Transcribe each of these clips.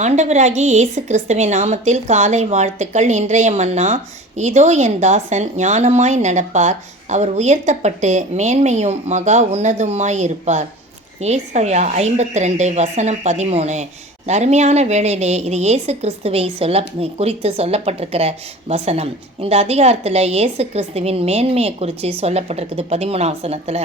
ஆண்டவராகிய இயேசு கிறிஸ்துவின் நாமத்தில் காலை வாழ்த்துக்கள். இன்றைய மன்னா, இதோ என் தாசன் ஞானமாய் நடப்பார், அவர் உயர்த்தப்பட்டு மேன்மையும் மகா உன்னதமாய் இருப்பார். ஏசாயா 52:13. அருமையான வேளையிலே இது இயேசு கிறிஸ்துவை குறித்து சொல்லப்பட்டிருக்கிற வசனம். இந்த அதிகாரத்தில் இயேசு கிறிஸ்துவின் மேன்மையை குறித்து சொல்லப்பட்டிருக்குது 13ஆம் வசனத்தில்.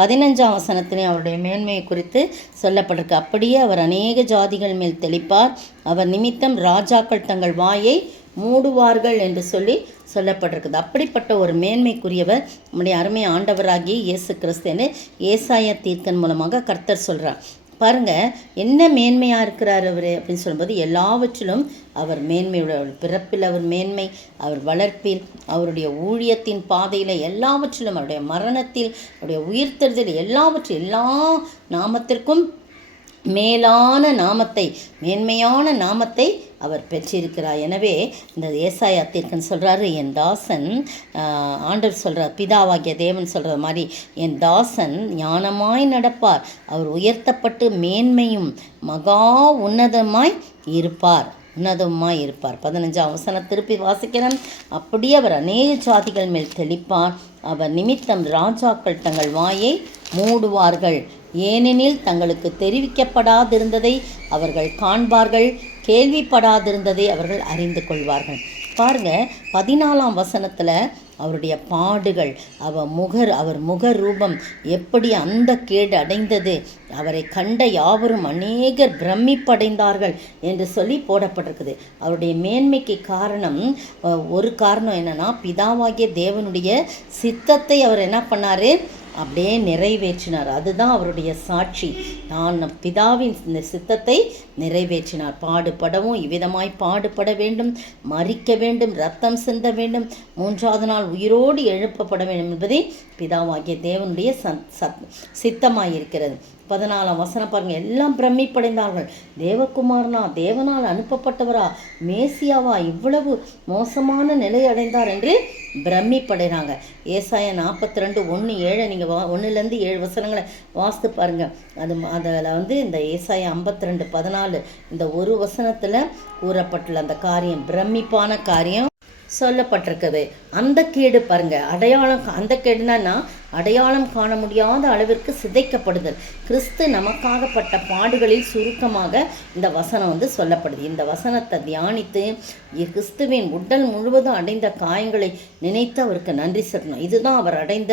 15ஆம் வசனத்திலையும் அவருடைய மேன்மையை குறித்து சொல்லப்பட்டிருக்கு. அப்படியே அவர் அநேக ஜாதிகள் மேல் தெளிப்பார், அவர் நிமித்தம் ராஜாக்கள் தங்கள் வாயை மூடுவார்கள் என்று சொல்லப்பட்டிருக்குது. அப்படிப்பட்ட ஒரு மேன்மைக்குரியவர் நம்முடைய அருமை ஆண்டவராகிய இயேசு கிறிஸ்துன்னு ஏசாயா தீர்க்கன் மூலமாக கர்த்தர் சொல்கிறார். பாருங்க, என்ன மேன்மையாக இருக்கிறார் அவர் அப்படின்னு சொல்லும்போது, எல்லாவற்றிலும் அவர் மேன்மையுள்ளவர். பிறப்பில் அவர் மேன்மை, அவர் வளர்ப்பில், அவருடைய ஊழியத்தின் பாதையில், எல்லாவற்றிலும், அவருடைய மரணத்தில், அவருடைய உயிர்த்தெழுதல், எல்லா நாமத்திற்கும் மேலான நாமத்தை, மேன்மையான நாமத்தை அவர் பெற்றிருக்கிறார். எனவே இந்த ஏசாயா தீர்க்கன் சொல்கிறாரு, என் தாசன், ஆண்டவர் சொல்கிறார், பிதாவாகிய தேவன் சொல்கிற மாதிரி, என் தாசன் ஞானமாய் நடப்பார், அவர் உயர்த்தப்பட்டு மேன்மையும் மகா உன்னதமாய் இருப்பார். 15ஆம் வசனம் திருப்பி வாசிக்கிறேன். அப்படியே அவர் அநேக ஜாதிகள் மேல் தெளிப்பார், அவர் நிமித்தம் ராஜாக்கள் தங்கள் வாயை மூடுவார்கள். ஏனெனில் தங்களுக்கு தெரிவிக்கப்படாதிருந்ததை அவர்கள் காண்பார்கள், கேள்விப்படாதிருந்ததை அவர்கள் அறிந்து கொள்வார்கள். பாருங்க, 14ஆம் வசனத்தில் அவருடைய பாடுகள், அவர் முக ரூபம் எப்படி அந்த கேடு அடைந்தது, அவரை கண்ட யாவரும் அநேகர் பிரமிப்படைந்தார்கள் என்று சொல்லி போடப்பட்டிருக்குது. அவருடைய மேன்மைக்கு காரணம், ஒரு காரணம் என்னன்னா, பிதாவாகிய தேவனுடைய சித்தத்தை அவர் என்ன பண்ணாரு, அப்படியே நிறைவேற்றினார். அதுதான் அவருடைய சாட்சி. நான் பிதாவின் இந்த சித்தத்தை நிறைவேற்றினார். பாடுபடவும் இவ்விதமாய் பாடுபட வேண்டும், மரிக்க வேண்டும், ரத்தம் சிந்த வேண்டும், 3ஆவது நாள் உயிரோடு எழுப்பப்பட வேண்டும் என்பதே பிதாவாகிய தேவனுடைய சித்தமாயிருக்கிறது. 14ஆம் வசனம் பாருங்கள், எல்லாம் பிரமிப்படைந்தார்கள். தேவகுமாரனா, தேவனால் அனுப்பப்பட்டவரா, மேசியாவா இவ்வளவு மோசமான நிலை அடைந்தார் என்று பிரமிப்படைகிறாங்க. ஏசாயா 42:1-7 நீங்கள் 1-7 வசனங்களை வாசித்து பாருங்கள். அதில் இந்த ஏசாயா 52:14 இந்த ஒரு வசனத்தில் கூறப்பட்டுள்ள அந்த காரியம், பிரமிப்பான காரியம் சொல்லப்பட்டிருக்குது. அந்த கேடு பாருங்க, அடையாளம், அந்த கேடுனா அடையாளம் காண முடியாத அளவிற்கு சிதைக்கப்படுதல். கிறிஸ்து நமக்காகப்பட்ட பாடுகளில் சுருக்கமாக இந்த வசனம் சொல்லப்படுது. இந்த வசனத்தை தியானித்து கிறிஸ்துவின் உடல் முழுவதும் அடைந்த காயங்களை நினைத்து அவருக்கு நன்றி செலுத்தணும். இதுதான் அவர் அடைந்த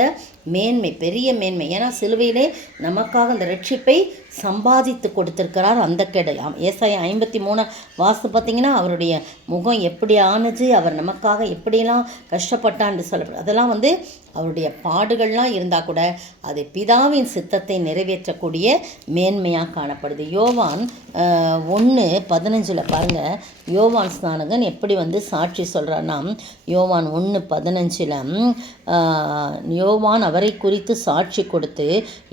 மேன்மை, பெரிய மேன்மை. ஏன்னா சிலுவையிலே நமக்காக அந்த ரட்சிப்பை சம்பாதித்து கொடுத்திருக்கிறார். அந்த கேடு ஏசாயா 53 வாசு பார்த்தீங்கன்னா, அவருடைய முகம் எப்படி ஆனது, அவர் நமக்காக எப்படியெல்லாம் கஷ்டப்பட்டான்னு சொல்லப்படுது. அதெல்லாம் அவருடைய பாடுகள்லாம் இருந்தால் கூட அது பிதாவின் சித்தத்தை நிறைவேற்றக்கூடிய மேன்மையாக காணப்படுது. யோவான் 1:15 பாருங்கள், யோவான் ஸ்நானகன் எப்படி சாட்சி சொல்கிறான்னா, யோவான் 1:15 யோவான் அவரை குறித்து சாட்சி கொடுத்து,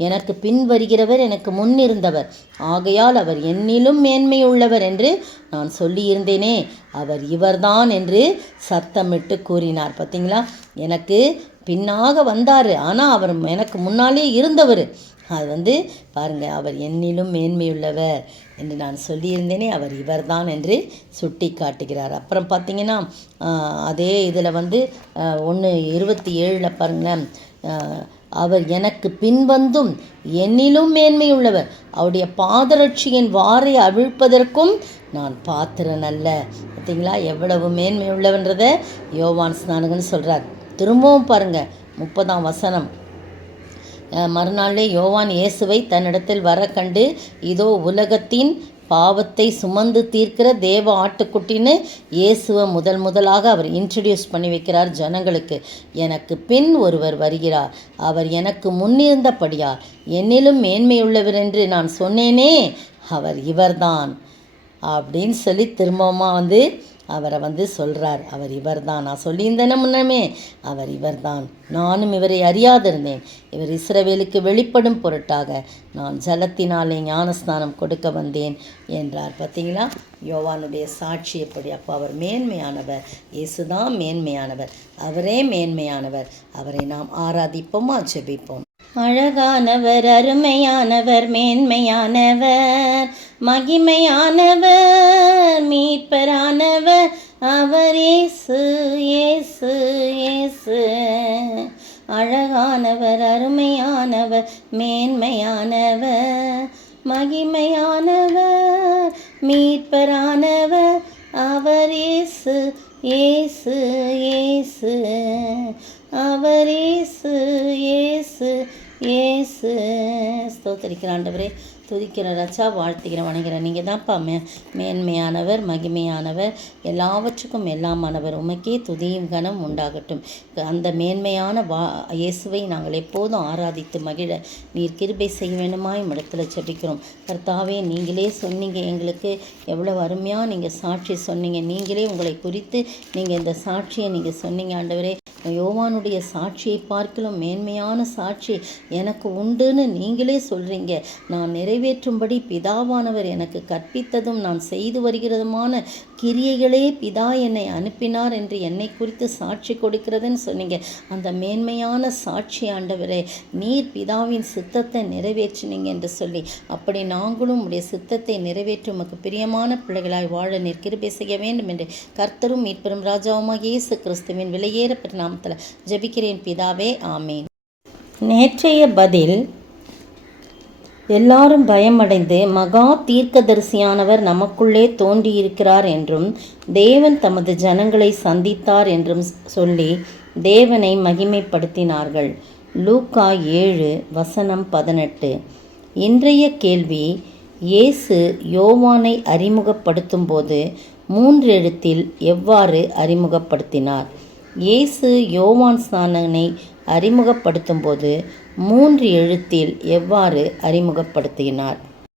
எனக்கு பின் வருகிறவர் எனக்கு முன்னிருந்தவர், ஆகையால் அவர் என்னிலும் மேன்மையுள்ளவர் என்று நான் சொல்லியிருந்தேனே, அவர் இவர்தான் என்று சத்தமிட்டு கூறினார். பார்த்தீங்களா, எனக்கு பின்னாக வந்தார், ஆனால் அவர் எனக்கு முன்னாலே இருந்தவர். அது பாருங்கள், அவர் என்னிலும் மேன்மையுள்ளவர் என்று நான் சொல்லியிருந்தேனே, அவர் இவர்தான் என்று சுட்டி காட்டுகிறார். அப்புறம் பார்த்தீங்கன்னா, அதே இதில் 1:27 பாருங்களேன், அவர் எனக்கு பின்வந்தும் என்னிலும் மேன்மையுள்ளவர், அவருடைய பாதரட்சியின் வாரை அவிழ்ப்பதற்கும் நான் பாத்திரன் அல்ல. பார்த்தீங்களா, எவ்வளவு மேன்மையுள்ளவன்றதை யோவான் ஸ்நானகன் சொல்கிறார். திரும்பவும் பாருங்கள், 30ஆம் வசனம், மறுநாளே யோவான் இயேசுவை தன்னிடத்தில் வர கண்டு, இதோ உலகத்தின் பாவத்தை சுமந்து தீர்க்கிற தேவ ஆட்டுக்குட்டின்னு இயேசுவை முதலாக அவர் இன்ட்ரடியூஸ் பண்ணி வைக்கிறார் ஜனங்களுக்கு. எனக்கு பின் ஒருவர் வருகிறார், அவர் எனக்கு முன்னிருந்தபடியார் என்னிலும் மேன்மையுள்ளவர் என்று நான் சொன்னேனே, அவர் இவர்தான் அப்படின்னு சொல்லி திரும்பவுமா அவரை சொல்கிறார். அவர் இவர்தான், நான் சொல்லியிருந்தேனே முன்னமே, அவர் இவர்தான், நானும் இவரை அறியாதிருந்தேன், இவர் இஸ்ரவேலுக்கு வெளிப்படும் பொருட்டாக நான் ஜலத்தினாலே ஞானஸ்நானம் கொடுக்க வந்தேன் என்றார். பார்த்தீங்களா, யோவானுடைய சாட்சி எப்படி. அப்போ அவர் மேன்மையானவர், இயேசுதான் மேன்மையானவர், அவரே மேன்மையானவர். அவரை நாம் ஆராதிப்போமா, ஜெபிப்போம். அழகானவர், அருமையானவர், மேன்மையானவர், மகிமையானவர், மீட்பரானவர் அவர் இயேசு இயேசு இயேசு. அழகானவர், அருமையானவர், மேன்மையானவர், மகிமையானவர், மீட்பரானவர் அவர் இயேசு இயேசு இயேசு. அவர் இயேசு இயேசு இயேசு. ஸ்தோத்திரிக்கிற ஆண்டவரே, துதிக்கிற ரச்சா, வாழ்த்துக்கிற வணங்குகிறேன். நீங்கள் தான்ப்பா மேன்மையானவர், மகிமையானவர், எல்லாவற்றுக்கும் எல்லாமானவர். உமக்கே துதியும் கனம் உண்டாகட்டும். அந்த மேன்மையான இயேசுவை நாங்கள் எப்போதும் ஆராதித்து மகிழ நீர் கிருபை செய்ய வேண்டுமாய் இடத்துல ஜெபிக்கிறோம். கர்த்தாவே, நீங்களே சொன்னீங்க எங்களுக்கு, எவ்வளோ அருமையாக நீங்கள் சாட்சி சொன்னீங்க. நீங்களே உங்களை குறித்து நீங்கள் இந்த சாட்சியை நீங்கள் சொன்னீங்க ஆண்டவரே. யோவானுடைய சாட்சியை பார்க்கலாம் மேன்மையான சாட்சி எனக்கு உண்டுன்னு நீங்களே சொல்கிறீங்க. நான் நிறைவேற்றும்படி பிதாவானவர் எனக்கு கற்பித்ததும் நான் செய்து வருகிறதுமான கிரியைகளே பிதா என்னை அனுப்பினார் என்று என்னை குறித்து சாட்சி கொடுக்கிறதுன்னு சொன்னீங்க. அந்த மேன்மையான சாட்சி ஆண்டவரே, நீர் பிதாவின் சித்தத்தை நிறைவேற்றினீங்க என்று சொல்லி, அப்படி நாங்களும் உடைய சித்தத்தை நிறைவேற்றி உமக்கு பிரியமான பிள்ளைகளாய் வாழ நீர் கிருபை செய்ய வேண்டும் என்று கர்த்தரும் மீட்பெரும் ராஜாவுமாக இயேசு கிறிஸ்துவின் விலையேறப்பட்ட நாமத்தில் ஜெபிக்கிறேன் பிதாவே, ஆமேன். நேற்றைய பதில், எல்லாரும் பயமடைந்து மகா தீர்க்கதரிசியானவர் நமக்குள்ளே தோன்றியிருக்கிறார் என்றும் தேவன் தமது ஜனங்களை சந்தித்தார் என்றும் சொல்லி தேவனை மகிமைப்படுத்தினார்கள். லூக்கா 7:18. இன்றைய கேள்வி, இயேசு யோவானை அறிமுகப்படுத்தும் போது 3 எழுத்தில் எவ்வாறு அறிமுகப்படுத்தினார்? இயேசு யோவான் ஸ்நானனை அறிமுகப்படுத்தும் போது 3 எழுத்தில் எவ்வாறு அறிமுகப்படுத்தினார்?